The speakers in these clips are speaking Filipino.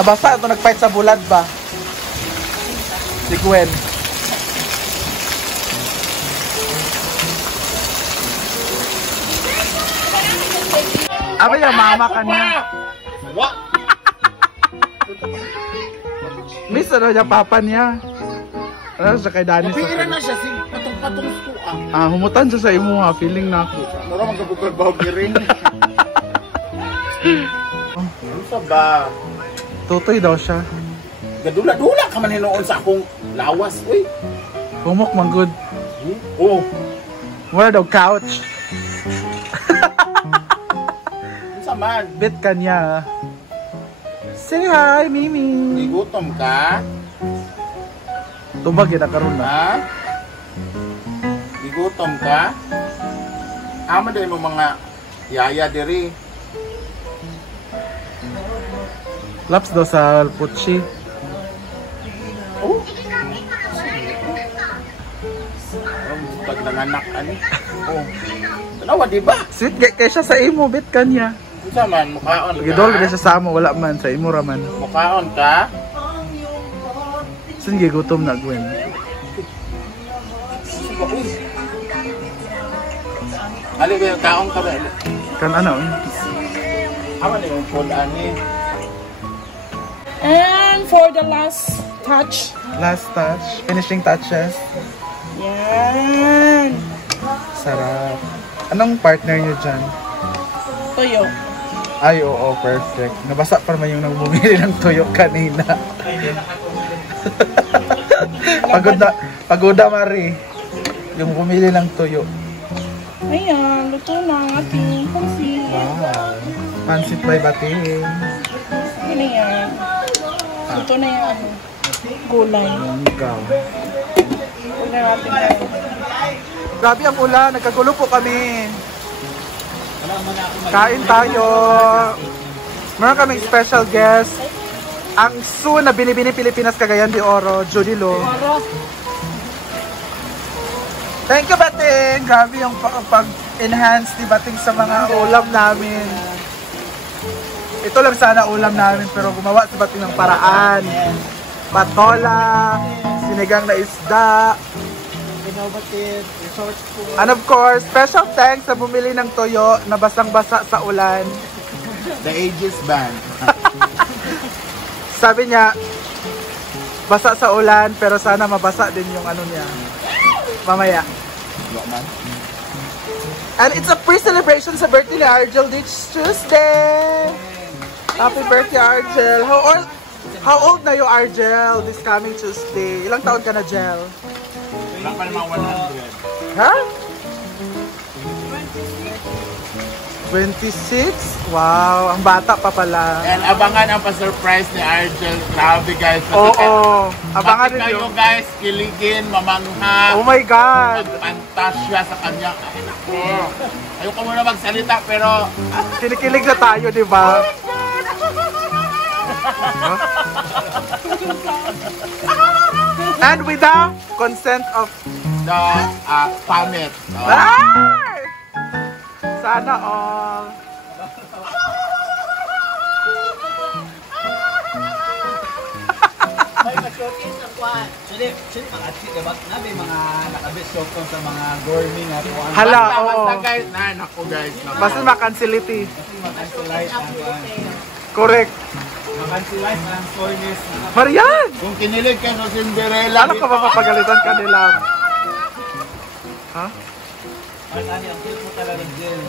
Nabasa ito, nag-fight sa bulad ba? Si Gwen. Aba yung mama ka niya. What? Miss, ano niya, papa niya. Ano siya kay Danny? Mapira na siya, patong-patong ko humutan siya sa imo ha, feeling na ako. Mura magkabugag-bahog giring. Ano sa ba? Tutoy daw siya. Gadula-dula ka man hinoon sa akong lawas, uy. Humok man good. Oh. Wala daw couch. Ano sa man? Bit ka niya. Say hi, Mimi. Igutom ka? Tubag yun, nakaroon na. Ha? Igutom ka? Ama dahil mo mga yaya diri. Laps daw sa Putsi. Oh? Pag nanganak, ani? Oh. Tanawa, di ba? Sweet kay siya sa imo, bit ka niya. Ano sa man? Mukhaon ka? Gidol ka siya sa amo, wala man, sa imo raman. Mukhaon ka? Saan gigutom na, Gwen? Ali ba yung kaong ka ba? Kan ano? Ama na yung food, ani? And for the last touch. Last touch. Finishing touches. Yan. Sarap. Anong partner niyo dyan? Toyo. Ay, oo, perfect. Nabasa pa naman yung nang bumili ng tuyo kanina. Pagod na, Marie. Yung bumili ng tuyo. Ayan, luto na ang ating pansit. Wow. Pansit by Bating. Ano na yan? Luto na yan. Gulay. Ikaw. Huwag na natin yan. Grabe ang ulan. Nagkagulo po kami. Kain tayo. Meron kaming special guest. Ang soon na Binibini Pilipinas Cagayan de Oro, Judy Lo. Thank you, Bating! Grabe yung pag-enhance ni Bating sa mga ulam namin. Ito lang sana ulam namin pero gumawa si Bating ng paraan. Patola, sinigang na isda. And of course, special thanks sa bumili ng toyo na basang-basa sa ulan. The Aegis Band. Sabi niya, basa sa ulan pero sana mabasa din yung ano niya. Mamaya. And it's a pre-celebration sa birthday ni Argel this Tuesday. Happy birthday, Argel. How old na yung Argel this coming Tuesday? Ilang taon ka na, Gel? Wala pa naman 100. Ha? 26? Wow, ang bata pa pala. And abangan ang pa-surprise ni Argel. Grabe guys. Oo, abangan Bakit rin kayo yun. guys, kiligin, mamangha, Oh my God! magpantasya sa kanya. Ay naku. Ayoko muna magsalita pero Kinikilig na tayo, di ba? Huh? And with the consent of... the pamit. Ay! Sana all. mga nakabisok sa mga gourmet nga po. Hala, oo. Basta guys, naku guys. Basta makancility. Makancelize ang Correct. makancelize ang soreness. Marian! Kung kinilig ka no Cinderella, Ano ka ba papagalitan ka nila? Ha? Ang cute mo talaga din.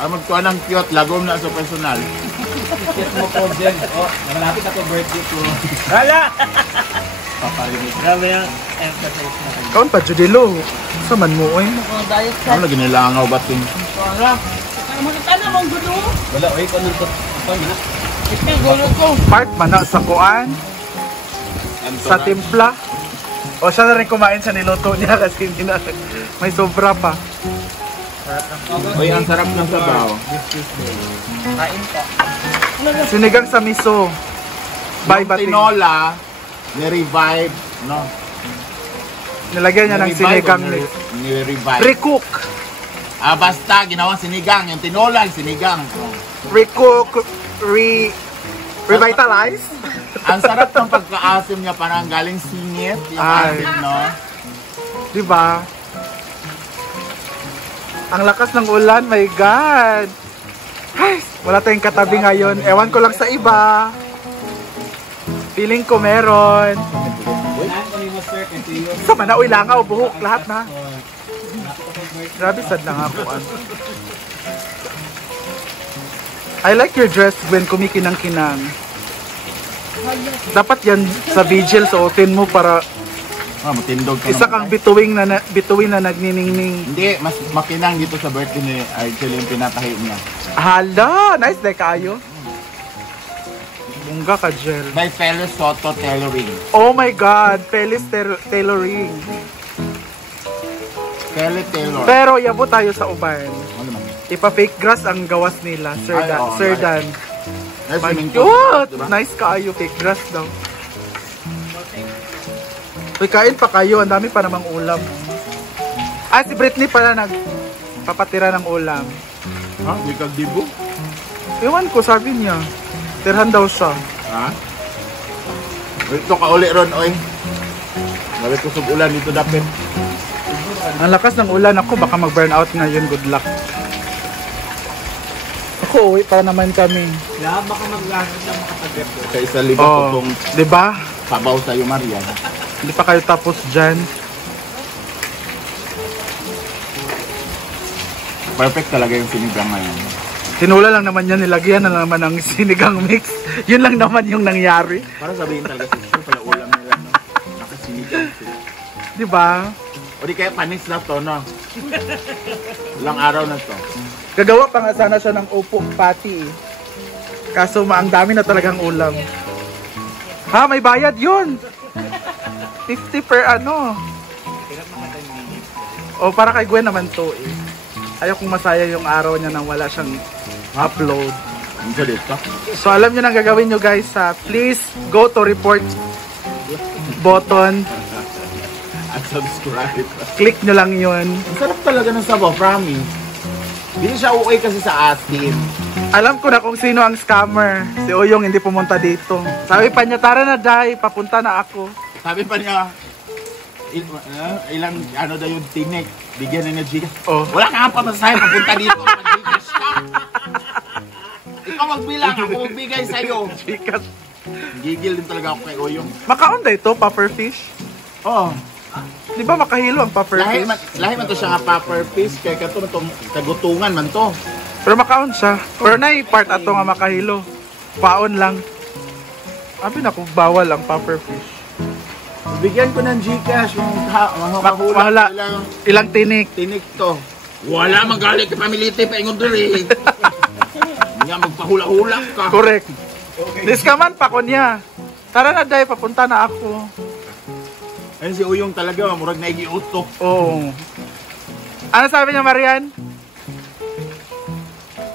magkuha ng cute, lagom na sa personal. Cute mo po din. Oh, malapit ako birthday ko. Hala! Paparinig. Grabe yung emphasis na kayo. Kaon pa, Judilo. Saman mo, eh. Diet ka. Ano lagi nilangaw bating? Makita na mong gulo. Wala, oy, kung nito. Ito na. Ito, gulo ko. Part man na sa kuan, sa timpla. O siya na rin kumain sa niluto niya kasi hindi na, may sobra pa. Uy, ang sarap ng sabaw. Kain ka. Sinigang sa miso. Bye, Yung Bating. tinola, ni-revive, no? Nilagyan niya ng sinigang ni Ni-revive. recook. Basta, ginawa sinigang. Yung tinola, sinigang. Recook. revitalize? Ang sarap ng pagkaasim niya, parang galing singit. Yung Ay. asim, no? Diba? Ang lakas ng ulan, my God! Ay, wala tayong katabi ngayon. Ewan ko lang sa iba. Feeling ko meron. Wala ko ni Master kasi yun. Sa manauy langaw, buhok, lahat na. Grabe, sad na nga po. I like your dress, Gwen, kumikinang-kinang. Dapat yan sa vigil, suotin mo para Matindog ka isa naman. kang bituin na nagniningning. Hindi, mas makinang dito sa birthday ni Archel yung pinatahi niya. Hala, nice day kayo. Bungga ka, Jel. By Felix Soto Tailoring. Oh my God, Felix Tailoring. Felix Taylor. Pero yabo tayo sa uban. Ano naman? Ipa-fake grass ang gawas nila, Sir Ay, Dan. oo, Sir nice. Dan. Nice swimming pool, Cute! diba? Nice kayo, fake grass daw. Uy, kain pa kayo. Ang dami pa namang ulam. Ah, si Britney pala nagpapatira ng ulam. Ha? Di ka dibo? Ewan ko, sabi niya. Tirhan daw siya. Ha? Ito ka uli ron, oy. Balik ko sa ulan dito dapit. Ang lakas ng ulan ako, baka mag-burn out ngayon. Good luck. Ako, uwi pa naman kami. Kaya baka mag-gastos na makatagat ko. Sa isa liba ko Oh, itong diba? sabaw sa'yo, Marian. Hindi pa kayo tapos dyan. Perfect talaga yung sinigang ngayon. Tinula lang naman yan, nilagyan na naman ng sinigang mix. Yun lang naman yung nangyari. Para sabihin talaga sa pala ulam nila, no? Nakasinigang sila. Diba? O di kaya panis na to, no? Ilang araw na to. Gagawa pa nga sana siya ng upo pati eh. Kaso ang dami na talagang ulam. Ha, may bayad yun! 50 per ano. O para kay Gwen naman to eh. Ayaw kong masaya yung araw niya nang wala siyang upload. Ang sa dito. So alam niyo nang gagawin niyo guys ha. Please go to report button. At subscribe. Click nyo lang yun. Ang sarap talaga ng sabaw, promise. Hindi siya okay kasi sa atin. Alam ko na kung sino ang scammer. Si Oyong hindi pumunta dito. Sabi pa niya, tara na Day, papunta na ako. Sabi pa niya, ilang ano daw yung tinik, bigyan na niya Gcash. Oh. Wala ka nga pamasahe, papunta dito, mag-Gcash ka. Ikaw magbilang, ako magbigay sa'yo. Chikas. Gigil din talaga ako kay Oyong. Makaon da ito, pufferfish? Oh, Di ba makahilo ang pufferfish? lahi man to siya nga puffer fish, kaya kato man to, kagutungan man to. Pero makaon siya. Pero na part ato nga makahilo. Paon lang. Abi na kung bawal ang pufferfish. Bigyan ko ng Gcash, mahula Wala. Ilang tinik. tinik to. Wala magalit ka pamiliti pa ingon diri. Nga magpahula-hula ka. Correct. Diskaman pa ko niya. Tara na Day, papunta na ako. Ayun si Uyong talaga, murag naigiutok. Oo. Ano sabi niya, Marian?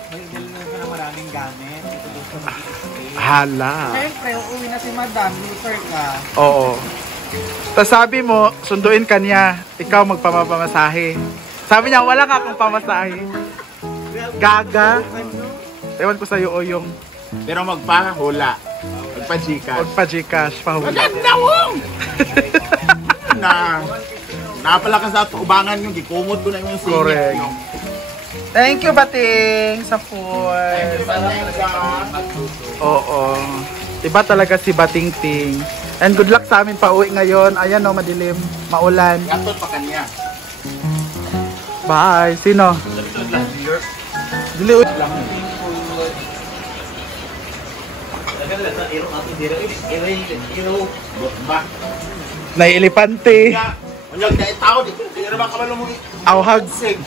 May dala na siya ng maraming gamit. Ito doon sa mag-i-stay. Hala. Siyempre, uuwi na si Madam, loser ka. Oo. Tapos sabi mo, sunduin ka niya, ikaw magpamapamasahe. Sabi niya, wala ka akong pamasahe. Gaga. Ewan ko sa'yo, Oyong. Pero magpahula. Magpa-Gcash. Huwag pa Gcash, pahuli. Maganda wong! na pala ka sa ubangan yung gikumot ko na yung singit. Correct. Yung. Thank you, Bating, sa food. Oo. Iba talaga si Bating Ting. And good luck sa amin pa uwi ngayon. Ayan o, madilim, maulan. Yatot pa kanya. Bye. Sino? Dili uwi. Ba? Naiilipante. Unyag na itaw dito. Hindi na ba kabalo mo Awhag. sig?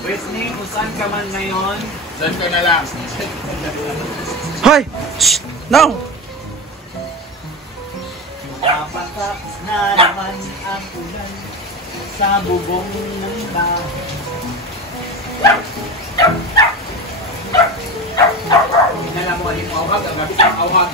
Whitney, kung saan ka man ngayon, Saan ka na lang? Hoy! Shh! No! napatak na naman ang ulan sa bubong ng bahay. Hinala mo alin awhag, ang gabi ng awhag.